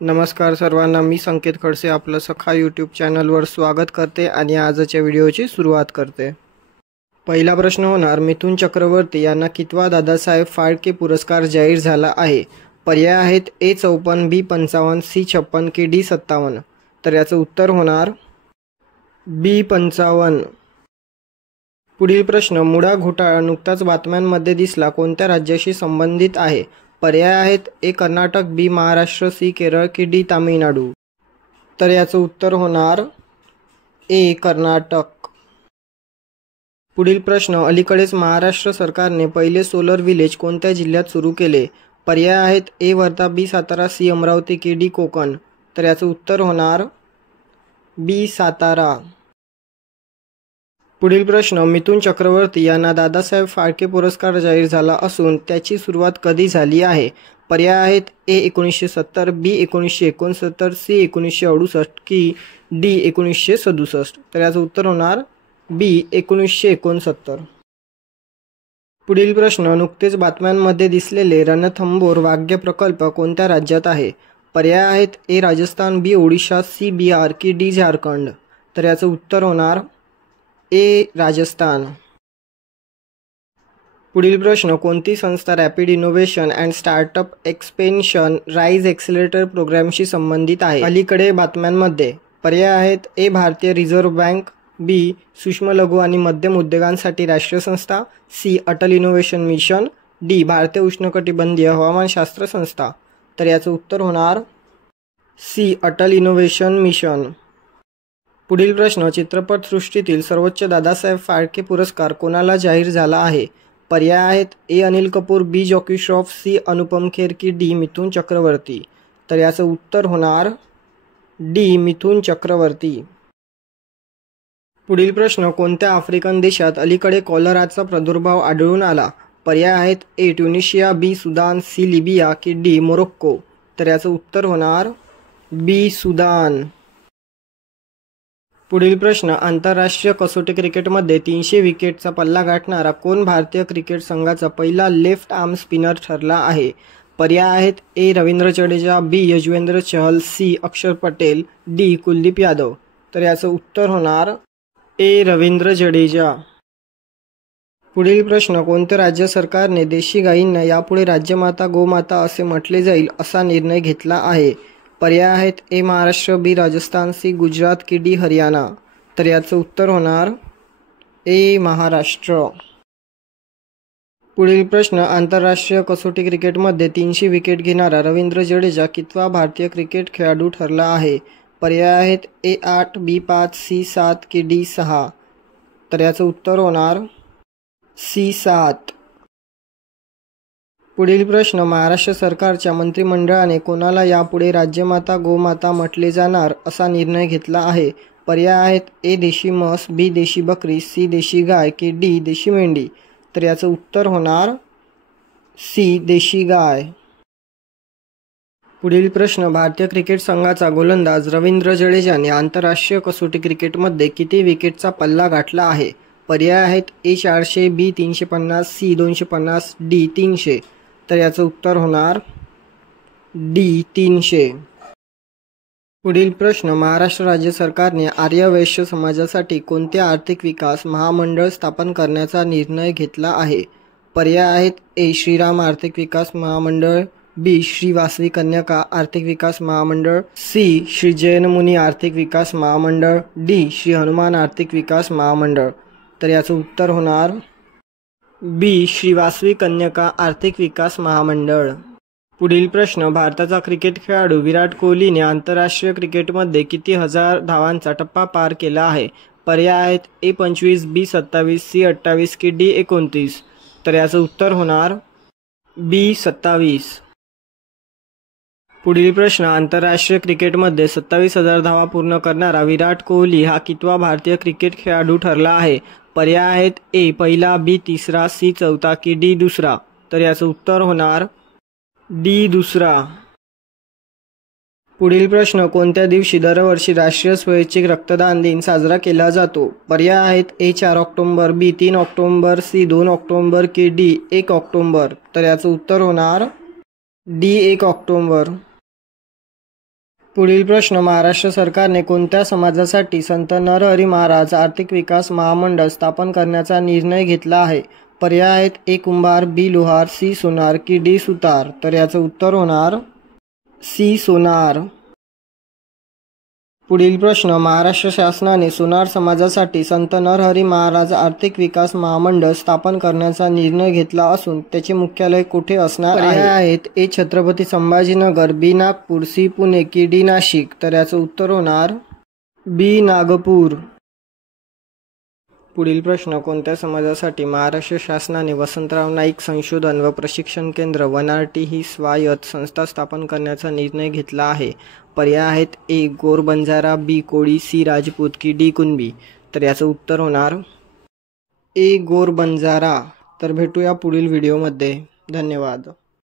नमस्कार सर्वांना, मी संकेत खडसे आपलं सखा यूट्यूब चॅनलवर स्वागत करते आणि आजच्या व्हिडिओची सुरुवात करते। पहिला प्रश्न होणार, मिथुन चक्रवर्ती यांना कितवा दादासाहेब फाळके पुरस्कार जाहीर झाला आहे? पर्याय आहेत ए 54, बी 55, सी 56 की डी 57। तर याचं उत्तर होणार बी 55। पुढील प्रश्न, मुडा घोटाळा नुकताच बातम्यांमध्ये दिसला, कोणत्या राज्याशी संबंधित आहे? पर्याय आहेत ए कर्नाटक, बी महाराष्ट्र, सी केरळ की डी तामिळनाडू। तर याचं उत्तर होणार ए कर्नाटक। पुढील प्रश्न, अलीकडेच महाराष्ट्र सरकारने पहिले सोलर विलेज कोणत्या जिल्ह्यात सुरू केले? पर्याय आहेत ए वर्धा, बी सातारा, सी अमरावती की डी कोकण। तर याचं उत्तर होणार बी सातारा। पुढील प्रश्न, मिथुन चक्रवर्ती यांना दादासाहेब फाळके पुरस्कार जाहीर झाला असून त्याची सुरुवात कधी झाली आहे? पर्याय आहेत ए 1970, बी 1969, सी 1968 की डी 1967। तर याचं उत्तर होणार बी 1969। पुढील प्रश्न, नुकतेच बातम्यांमध्ये दिसलेले रणथंबोर वाघ्य प्रकल्प कोणत्या राज्यात आहे? पर्याय आहेत ए राजस्थान, बी ओडिशा, सी बिहार की डी झारखंड। तर याचं उत्तर होणार ए राजस्थान। पुढील प्रश्न, कोणती संस्था rapid innovation and startup expansion rise accelerator प्रोग्रामशी संबंधित आहे अलीकडे बातम्यांमध्ये? पर्याय आहेत ए भारतीय रिझर्व्ह बँक, बी सूक्ष्म लघु आणि मध्यम उद्योगांसाठी राष्ट्रीय संस्था, C Atal innovation mission, D भारतीय उष्णकटिबंधीय हवामानशास्त्र संस्था। तर याचं उत्तर होणार सी अटल इनोव्हेशन मिशन। पुढील प्रश्न, चित्रपटसृष्टीतील सर्वोच्च दादासाहेब फाळके पुरस्कार कोणाला जाहीर झाला आहे? पर्याय आहेत ए अनिल कपूर, बी जॉकी श्रॉफ, सी अनुपम खेर की डी मिथुन चक्रवर्ती। तर याचं उत्तर होणार डी मिथुन चक्रवर्ती। पुढील प्रश्न, कोणत्या आफ्रिकन देशात अलीकडे कॉलराचा प्रादुर्भाव आढळून आला? पर्याय आहेत ए ट्युनिशिया, बी सुदान, सी लिबिया की डी मोरोक्को। तर याचं उत्तर होणार बी सुदान। पुढील प्रश्न, आंतरराष्ट्रीय कसोटी क्रिकेटमध्ये 300 विकेटचा पल्ला गाठणारा कोण भारतीय क्रिकेट संघाचा पहिला लेफ्ट आर्म स्पिनर ठरला आहे? पर्याय आहेत ए रवींद्र जडेजा, बी यजुवेंद्र चहल, सी अक्षर पटेल, डी कुलदीप यादव। तर याचं उत्तर होणार ए रवींद्र जडेजा। पुढील प्रश्न, कोणत्या राज्य सरकारने देशी गायींना यापुढे राज्यमाता गोमाता असे म्हटले जाईल असा निर्णय घेतला आहे? पर्याय आहेत ए महाराष्ट्र, बी राजस्थान, सी गुजरात की डी हरियाणा। तर याचं उत्तर होणार ए महाराष्ट्र। पुढील प्रश्न, आंतरराष्ट्रीय कसोटी क्रिकेटमध्ये 300 विकेट घेणारा रवींद्र जडेजा कितवा भारतीय क्रिकेट खेळाडू ठरला आहे? पर्याय आहेत ए 8, बी 5, सी 7 की डी 6। तर याचं उत्तर होणार सी 7। पुढील प्रश्न, महाराष्ट्र सरकारच्या मंत्रिमंडळाने कोणाला यापुढे राज्यमाता गोमाता म्हटले जाणार असा निर्णय घेतला आहे? पर्याय आहेत ए देशी म्हस, बी देशी बकरी, सी देशी गाय की डी देशी मेंढी। तर याचं उत्तर होणार सी देशी गाय। पुढील प्रश्न, भारतीय क्रिकेट संघाचा गोलंदाज रवींद्र जडेजाने आंतरराष्ट्रीय कसोटी क्रिकेटमध्ये किती विकेटचा पल्ला गाठला आहे? पर्याय आहेत ए 400, बी 350, सी 250, डी 300। तर याचं उत्तर होणार डी 300। पुढील प्रश्न, महाराष्ट्र राज्य सरकारने आर्य वैश्य समाजासाठी कोणते आर्थिक विकास महामंडळ स्थापन करण्याचा निर्णय घेतला आहे? पर्याय आहेत ए श्रीराम आर्थिक विकास महामंडळ, बी श्री वासवी कन्यका आर्थिक विकास महामंडळ, सी श्री जैनमुनी आर्थिक विकास महामंडळ, डी श्री हनुमान आर्थिक विकास महामंडळ। तर याचं उत्तर होणार बी श्री वासवी कन्यका आर्थिक विकास महामंडळ। पुढील प्रश्न, भारताचा क्रिकेट खेळाडू विराट कोहलीने आंतरराष्ट्रीय क्रिकेटमध्ये किती हजार धावांचा टप्पा पार केला आहे? पर्याय आहेत ए 25, बी 27, सी 28 की डी 29। तर याचं उत्तर होणार बी 27। पुढील प्रश्न, आंतरराष्ट्रीय क्रिकेटमध्ये 27,000 धावा पूर्ण करणारा विराट कोहली हा कितवा भारतीय क्रिकेट खेळाडू ठरला आहे? पर्याय आहेत ए पहिला, बी तिसरा, सी चौथा की डी दुसरा। तर याचं उत्तर होणार डी दुसरा। पुढील प्रश्न, कोणत्या दिवशी दरवर्षी राष्ट्रीय स्वैच्छिक रक्तदान दिन साजरा केला जातो? पर्याय आहेत ए 4 ऑक्टोबर, बी 3 ऑक्टोबर, सी 2 ऑक्टोबर की डी 1 ऑक्टोबर। तर याचं उत्तर होणार डी 1 ऑक्टोबर। पुढील प्रश्न, महाराष्ट्र सरकारने कोणत्या समाजासाठी संत नरहरी महाराज आर्थिक विकास महामंडळ स्थापन करण्याचा निर्णय घेतला आहे? पर्याय आहेत ए कुंभार, बी लोहार, सी सोनार की डी सुतार. तर याचं उत्तर होणार सी सोनार. पुढील प्रश्न, महाराष्ट्र शासनाने सोनार समाजासाठी संत नरहरी महाराज आर्थिक विकास महामंडळ स्थापन करण्याचा निर्णय घेतला असून त्याचे मुख्यालय कुठे असणार आहे? पर्याय आहेत ए छत्रपती संभाजीनगर, बी नागपूर, सी पुणे की डी नाशिक. तर याचं उत्तर होणार बी नागपूर. पुढील प्रश्न, कोणत्या समाजासाठी महाराष्ट्र शासनाने वसंतराव नाईक संशोधन व प्रशिक्षण केंद्र वनारटी ही स्वायत्त संस्था स्थापन करण्याचा निर्णय घेतला आहे? पर्याय आहेत ए गोर बंजारा, बी कोळी, सी राजपूत की डी कुणबी. तर याचं उत्तर होणार ए गोर बंजारा. तर भेटूया पुढील व्हिडिओमध्ये. धन्यवाद.